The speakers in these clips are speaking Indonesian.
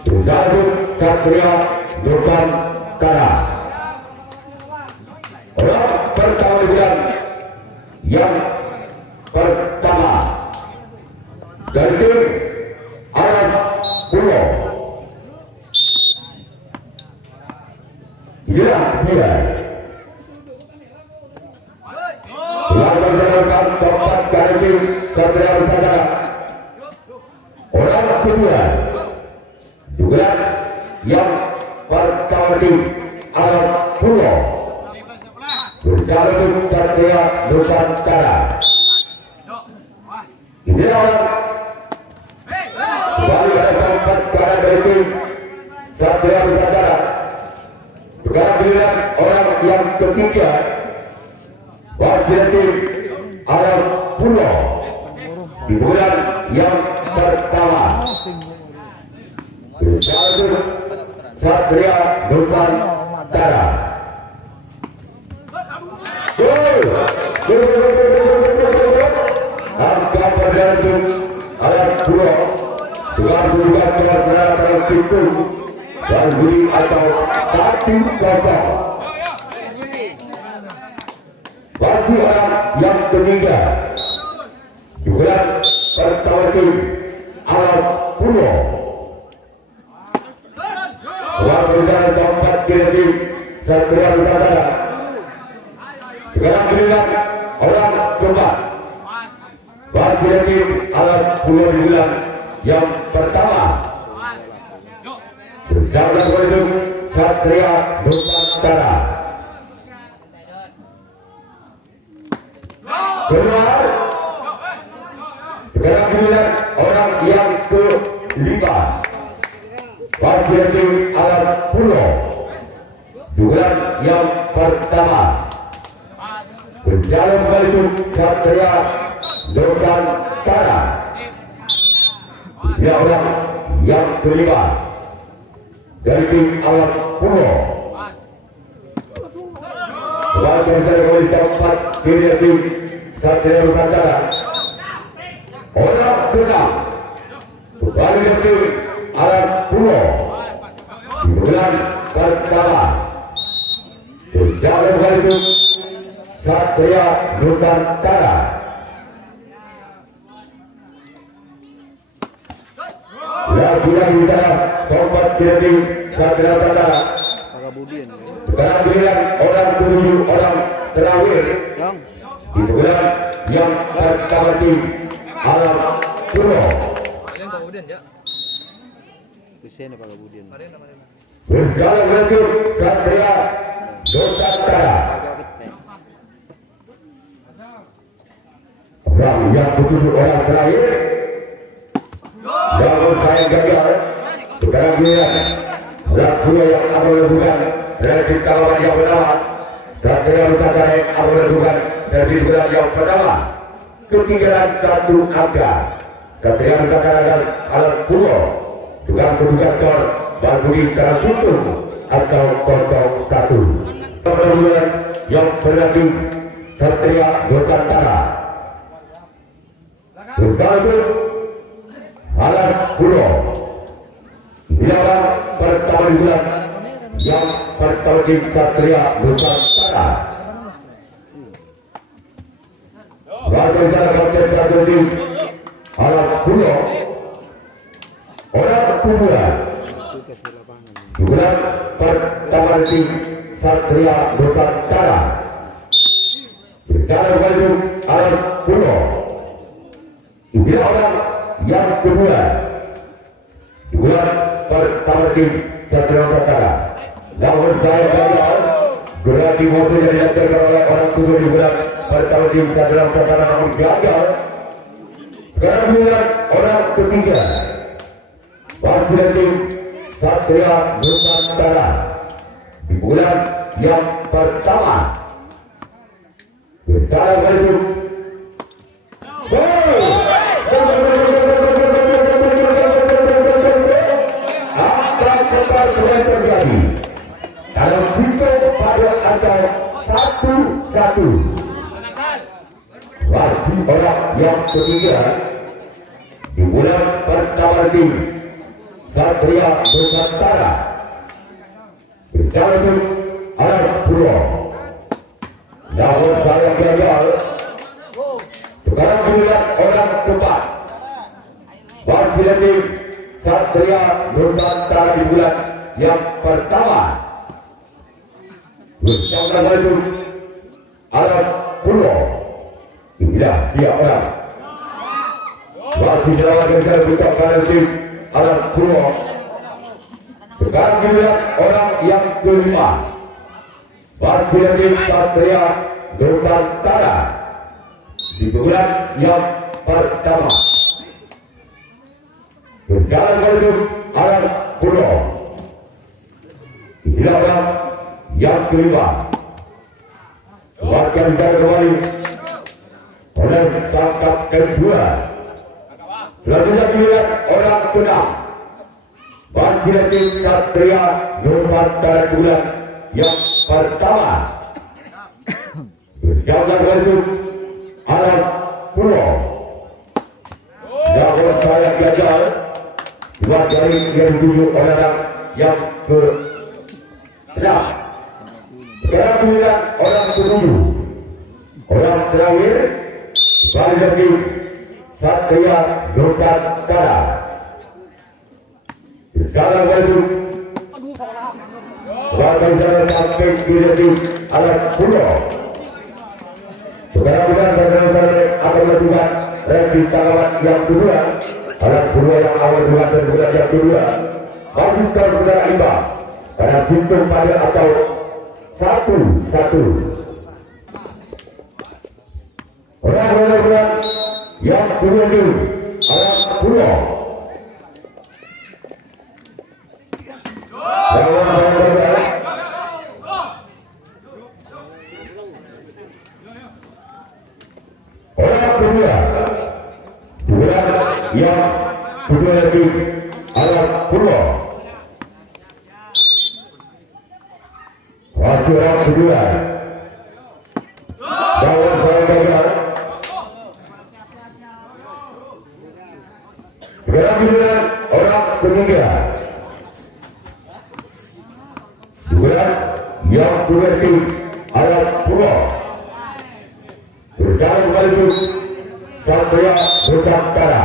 Satu Satria Nusantara. Orang pertandingan yang pertama dari tim Arab Pulau. Mulai. Lawan menjalankan tempat dari tim Satria Nusantara. Orang kedua juga yang pertama tim Arab Pulau. Berjalan Satria Nusantara. Ini orang kembali pada tempat dari tim Satria Nusantara. Sekarang giliran orang yang ketiga wasit tim Arab Pulau di bulan yang pertama. Berjalan Satria Nusantara. Angka perjalanan Arab Pulau dengan berubah keluar pintu dan bunyi atau 1-0. Bagi orang yang ketiga juga pertama tim Arab Pulau. Orang berjalan tempat kiri Satria Nusantara. Sekarang giliran orang keempat bagi tim Arab Pulau di bulan yang pertama. Berjalan menuju Satria Nusantara. Keluar. Sekarang giliran orang yang kelima bagi tim Arab Pulau di bulan yang pertama. Berjalan menuju Satria Nusantara. Dia orang yang kelima dari tim Arab Pulau. Sebagai dari tempat kiri tim Satria Nusantara. Orang keenam dari tim Arab Pulau di bulan pertama. Berjalan menuju Satria Nusantara. Lagi-lagi bicara tempat kiri Satria Nusantara. Sekarang giliran orang ketujuh, orang terakhir di bulan yang pertama tim Arab Pulau. Berjalan menuju Satria Nusantara. Orang yang ketujuh, orang terakhir. Namun saya gagal. Sekarang giliran orang Pulau yang akan melakukan dari kawasan yang pertama. Satria Nusantara yang akan melakukan dari bulan yang pertama. Ketinggalan 1 angka. Satria Nusantara dan Arab Pulau dengan kedudukan skor berbunyi secara suntur atau 0-1. Pertandingan yang berlanjut Satria Nusantara. Berlanjut Arab Pulau. Lawan pertama di bulan yang pertama tim Satria Nusantara. Bagaimana kapten satu tim Arab Pulau. Orang kedua di bulan pertama tim Satria Nusantara. Berjalan menuju Arab Pulau. Ini orang yang kedua di bulan pertama tim Satria Nusantara. Namun saya gagal. Berarti motor yang dilakukan oleh orang kedua di bulan pertama tim Satria Nusantara namun gagal. Sekarang bulan orang ketiga bagi tim Satria Nusantara di bulan yang pertama. Berjalan menuju terjadi dalam pintu pada angka 1-1. Bagi orang yang ketiga di bulan pertama tim Satria Nusantara berjalan arah pulau. Namun saya gagal. Sekarang dilihat orang cepat. Barcelona Satria Nusantara di bulan yang pertama. Bersama maju arah pulau. Inilah dia orang. Masih dalam geser buka penalti arah pulau. Sekarang dilihat orang yang kelima. Barcelona Satria Nusantara di bulan yang pertama. Berjalan menuju arah pulau. Inilah orang yang kelima. Warga negara kembali oleh tangkap kedua. Selanjutnya dilihat orang keenam. Barcelona Satria Nusantara bulan yang pertama. Berjalan menuju arah pulau. Namun saya gagal. Dua jari yang dituju orang yang ke-6. Sekarang dilihat orang ke-7. Orang terakhir kembali lagi Satria Nusantara. Berjalan menuju warga jalan sampai di alat pulau. Sekarang bukan saudara-saudara akan melakukan revisi tanggapan yang kedua. Alat pulau yang awal bulan dan bulan yang kedua. Pastikan saudara imbang karena simpul pada atau 1-1. Orang-orang yang kedua itu alat pulau. Orang kedua bulan yang kedua lagi alat pulau. Waktu orang kedua lawan saya gagal. Sekarang bulan orang ketiga bulan yang kedua lagi alat pulau. Berjalan menuju Satria Nusantara.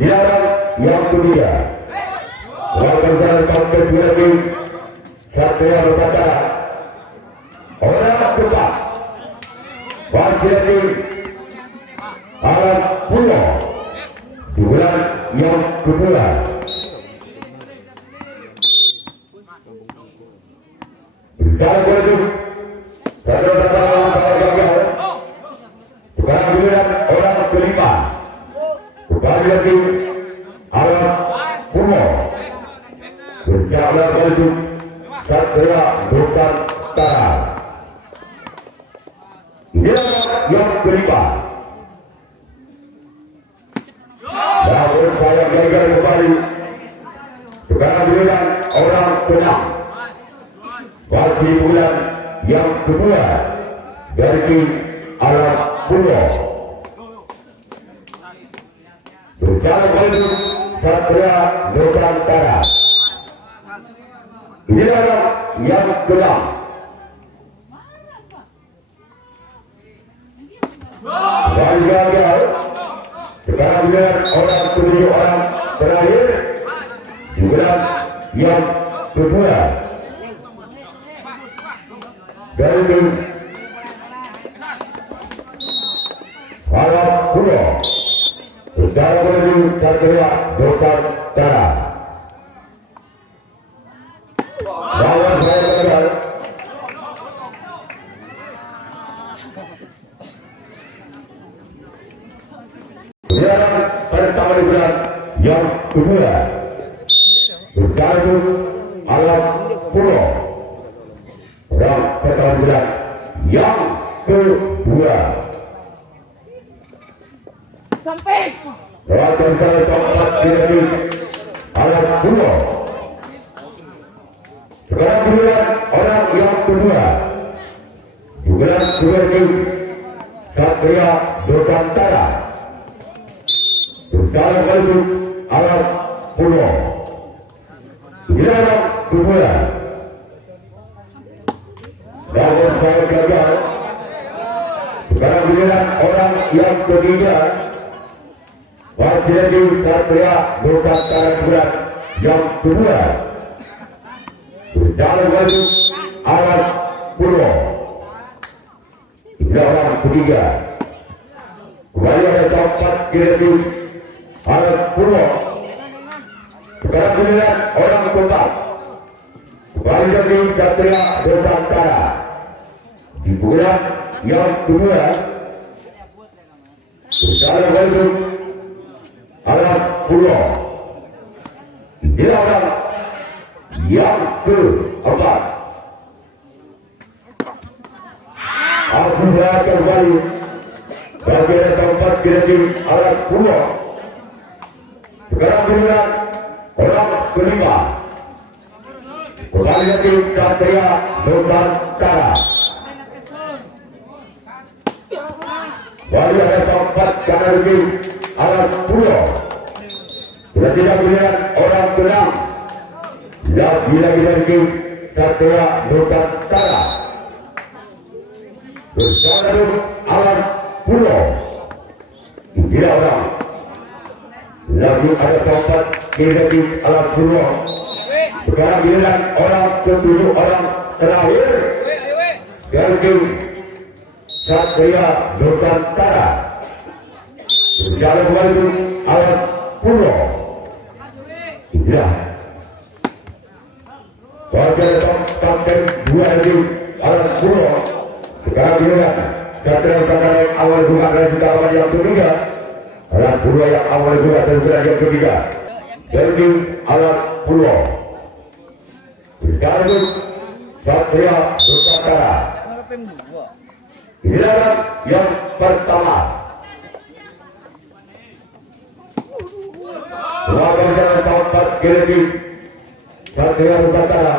Dia orang yang ketiga. Warga jalan sampai dua lagi Satria Nusantara. Orang keempat. Barcelona alat pulau di bulan yang kedua. Berjalan menuju Satria Nusantara gagal. Sekarang dilihat orang kelima. Kembali lagi alat pulau. Berjalan menuju Satria Nusantara. Inilah yang kelima. Namun saya gagal kembali. Sekarang dilihat orang keenam. Bagi bulan yang kedua dari alat pulau. Berjalan menuju Satria Nusantara. Inilah yang ke-6. Gagal. Sekarang dengan orang ke-7 orang terakhir. Bulan yang kedua dari alat pulau. Berjalan menuju Satria Nusantara. Lawan saya gagal. Berjalan pertama di bulan yang kedua. Berjalan alat pulau. Dan pertama di bulan yang kedua. Sampai. Lawan saya keempat di alat pulau. Sekarang bulan orang yang kedua. Bulan kedua ini Satria Nusantara. Berjalan menuju alat ketiga Wasiladi Satria Nusantara Berat yang kedua berjalan maju Alas Purwo. Inilah orang ketiga. Kembali ada tempat kiri Alas Purwo. Sekarang giliran orang keempat. Kembali lagi Satria Nusantara. Di bulan yang kedua berjalan maju Alas Purwo. Inilah orang yang keempat. Aku berangkat kembali bagi ada tempat kiri Alas Purwo. Sekarang giliran orang kelima. Kembali lagi Satria Nusantara. Baru ada tempat kanan lagi Alas Purwo. Sudah tidak giliran orang keenam. Lagi-lagi lagi Satria Nusantara. Bersama Alas Purwo. Tidak orang. Lagi ada tempat kiri Alas Purwo. Sekarang giliran orang ketujuh, orang terakhir. Lagi Satria Nusantara. Berjalan kembali Alas Purwo. Tidak. Warga tempat dua lagi Alas Purwo. Sekarang giliran Satria Nusantara yang awal buka dan juga awal yang ketiga. Alas Purwo yang awal buka dan juga yang ketiga. Lagi Alas Purwo. Berjalan Satria Nusantara. Inilah yang pertama. Warga jalan tempat kiri Satria Nusantara.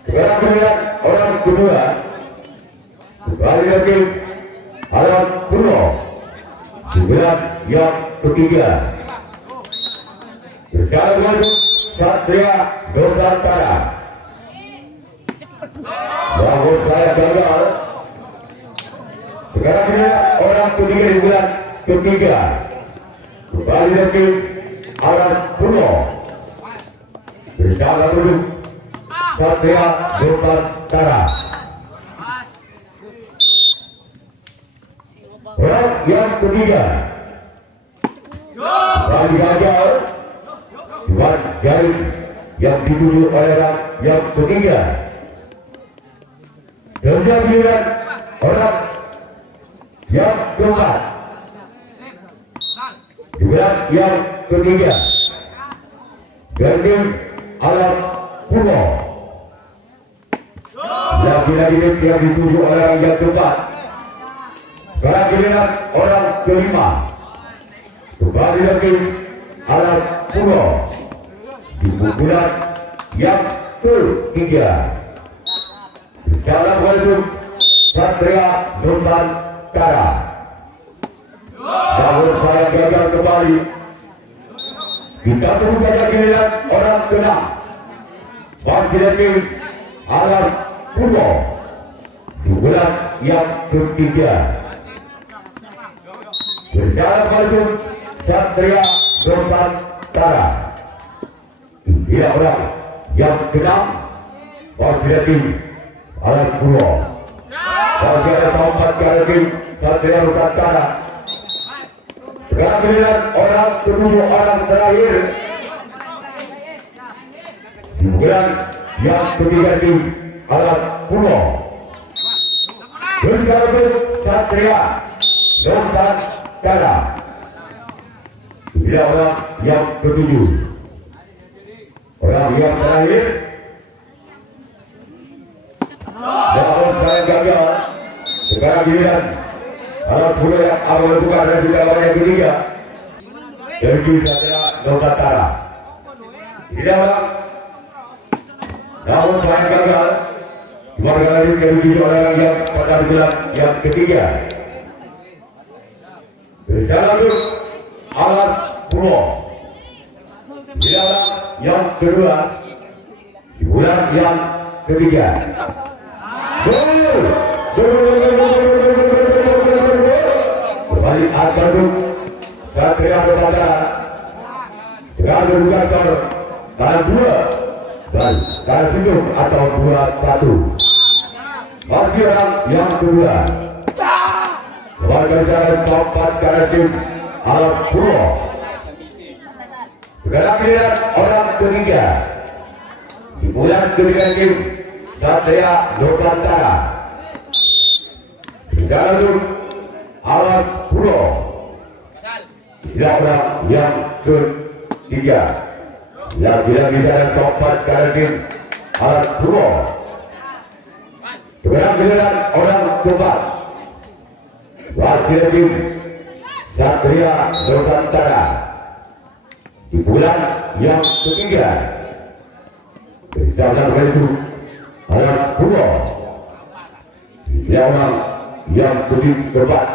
Sekarang melihat orang kedua. Kembali lagi Alas Purwo. Bulan yang ketiga. Berjalan maju Satria Nusantara. Bahwa saya gagal. Sekarang melihat orang ketiga di bulan ketiga. Kembali lagi Alas Purwo. Berjalan dulu Satria Nusantara. Orang yang ketiga kembali gagal. Tuan jari yang dituju oleh orang yang ketiga. Sehingga giliran orang yang keempat. Di bulan yang ketiga ganti Alas Purwo. Lagi-lagi yang dituju oleh orang yang keempat. Sekarang giliran orang kelima. Kembali lagi Alas Purwo. Di bulan yang ketiga. Berjalan menuju Satria Nusantara. Namun saya gagal kembali. Kita tunggu saja giliran orang keenam. Masih lagi Alas Purwo. Di bulan yang ketiga. Berjalan menuju Satria Nusantara. Tidak orang yang keenam. Masih lagi Alas Purwo. Bagi ada tempat lagi Satria Nusantara. Sekarang giliran orang ketujuh, orang terakhir. Di bulan yang ketiga di Alas Purwo. Berjalan Satria Nusantara. Tidak orang yang ketujuh. Orang yang terakhir. Namun saya gagal. Sekarang giliran Alas Purwo yang awal buka dan juga awal yang ketiga. Jadi Satria Nusantara. Tidak orang. Namun saya gagal. Cuma kali ini dituju oleh orang yang pada bulan yang ketiga. Berjalan terus Alas Purwo. Tidak orang yang kedua. Di bulan yang ketiga. Al-Bandung Satria Nusantara dengan kedudukan skor kanan 2 dan kanan hidup atau 2-1. Masih orang yang kedua warga jalan keempat kanan tim Arab Puro. Sekarang giliran orang ketiga di bulan ketiga tim Satria Nusantara Jalan Alas Puro. Orang yang ketiga yang tidak bisa dan keempat kanan tim Alas Puro. Sekarang giliran orang keempat wakil tim Satria Nusantara di bulan yang ketiga bersama itu Alas Puro. Orang yang keempat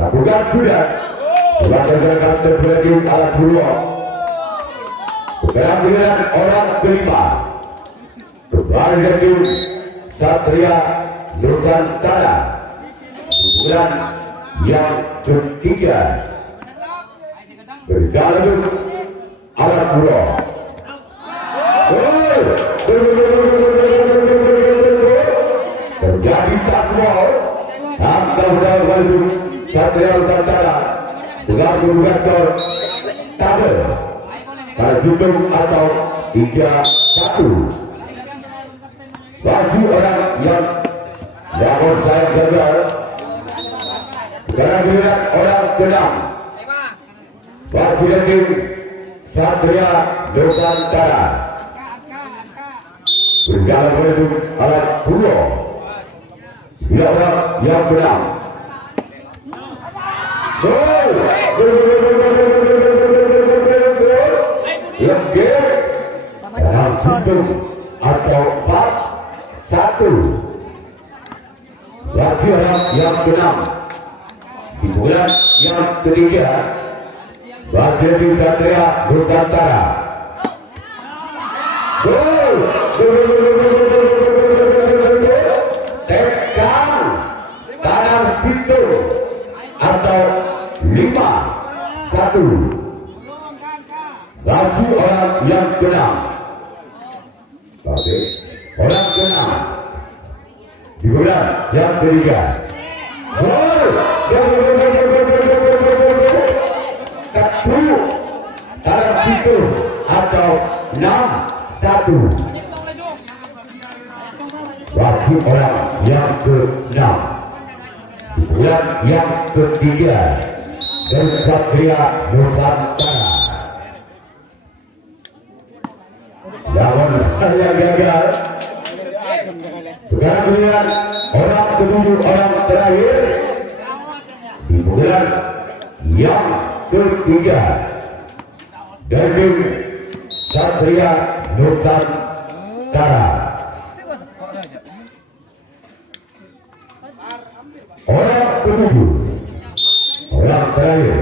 lakukan sudah melakukan kapten berarti Alas Puro. Sekarang giliran orang kelima kembali dari Satria Nusantara bulan yang ketiga berjalan Alas Puro. Terjadi takbir angka baju Satria Nusantara dengan kedudukan tabel pada hitung atau 3-1. Baju orang yang bangun saya gagal. Sekarang giliran orang ke-6 baju tim Satria Nusantara berjalan menuju Alas Puro. Bila orang yang ke-6 gol lebih dalam hitung atau 4-1. Bagi orang yang ke-6 di bulan yang ketiga bagi tim Satria Nusantara gol tekan kanan situ atau 5-1. Bagi orang yang ke-6 bagi orang ke-6 di bulan yang ketiga gol ketujuh dalam situ atau 6-1. Bagi orang yang ke-6 di bulan yang ketiga dari Satria Nusantara. Lawan saya gagal. Sekarang giliran orang ke-7 orang terakhir di bulan yang ketiga dari Satria Nusantara. Orang ke-7 orang terakhir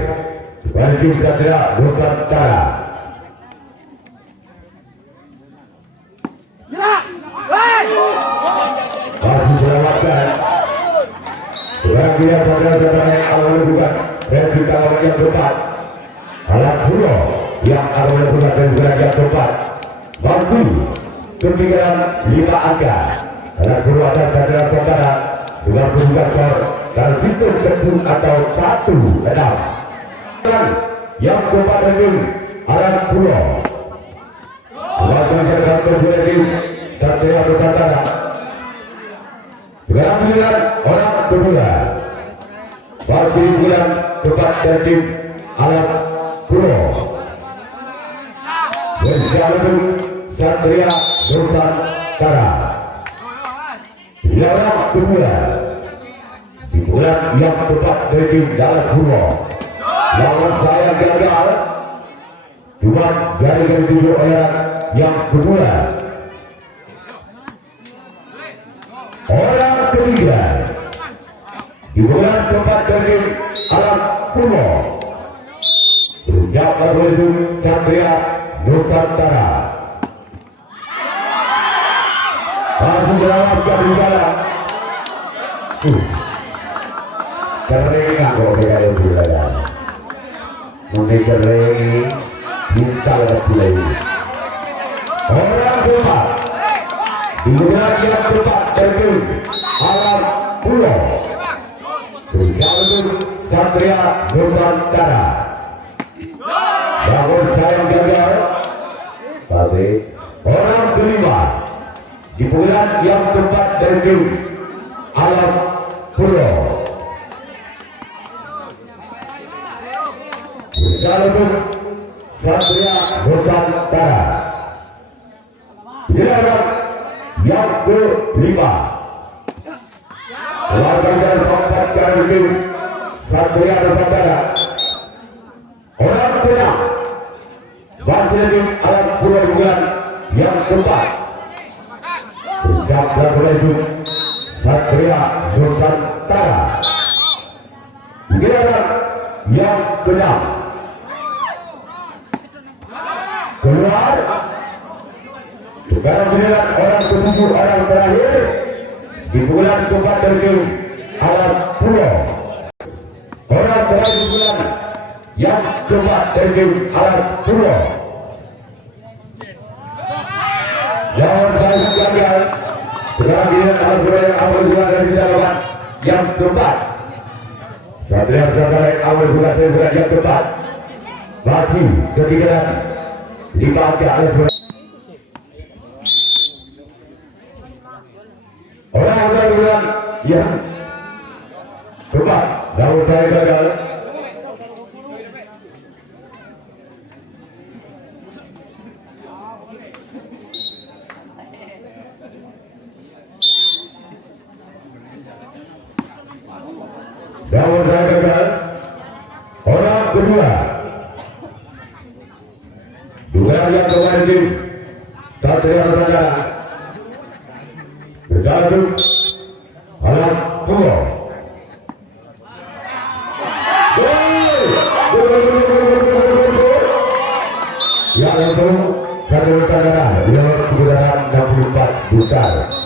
dari Satria Nusantara. Masih selamatkan. Sekarang dia saudara-saudara yang awalnya bukan reaksi kawan yang tepat. Alas Puro yang awalnya bukan dan sekarang yang tepat. Masih ketinggalan 5 angka. Alas Puro atas saudara Nusantara dengan kedudukan skor dan hitung kecil atau 1-6. Yang keempat tim Alas Puro. Wakil kartu tim Satria Nusantara. Sekarang giliran orang kedua bagi bulan keempat dan tim Alas Puro bersama Satria Nusantara. Orang kedua di bulan yang keempat dari tim Alas Puro. Lawan saya gagal cuma jaringan tujuh orang yang kedua. Orang ketiga di bulan keempat dari Alas Puro berucapkan oleh Satria Nusantara. Masih berlawan ke dalam kering aku kayak gula mulai kering minta mulai orang keempat di bulan yang keempat dari alam pulau berjalur Satria Nusantara bangun sayang gagal tapi orang kelima di bulan yang keempat dari alam pulau berjalur Satria Nusantara giliran yang kelima olahraga keempat dari Satria Nusantara orang keenam Basri alam pulau bulan yang keempat berjaga menuju Satria Nusantara giliran yang keenam keluar sekarang giliran orang ketujuh orang terakhir di bulan keempat dari alam pulau orang terakhir di bulan yang keempat dari alam pulau jangan saya gagal sekarang giliran alam pulau yang awal juga dari dalaman yang keempat Satria Nusantara yang awal juga dari bulan yang keempat masih ketinggalan 5 alat pulau orang bulan yang keempat Daud saya gagal Daud saya gagal orang kedua dugaan yang kemarin Satria Nusantara berjalur alam pulau ya langsung Satria Nusantara di nomor 64 besar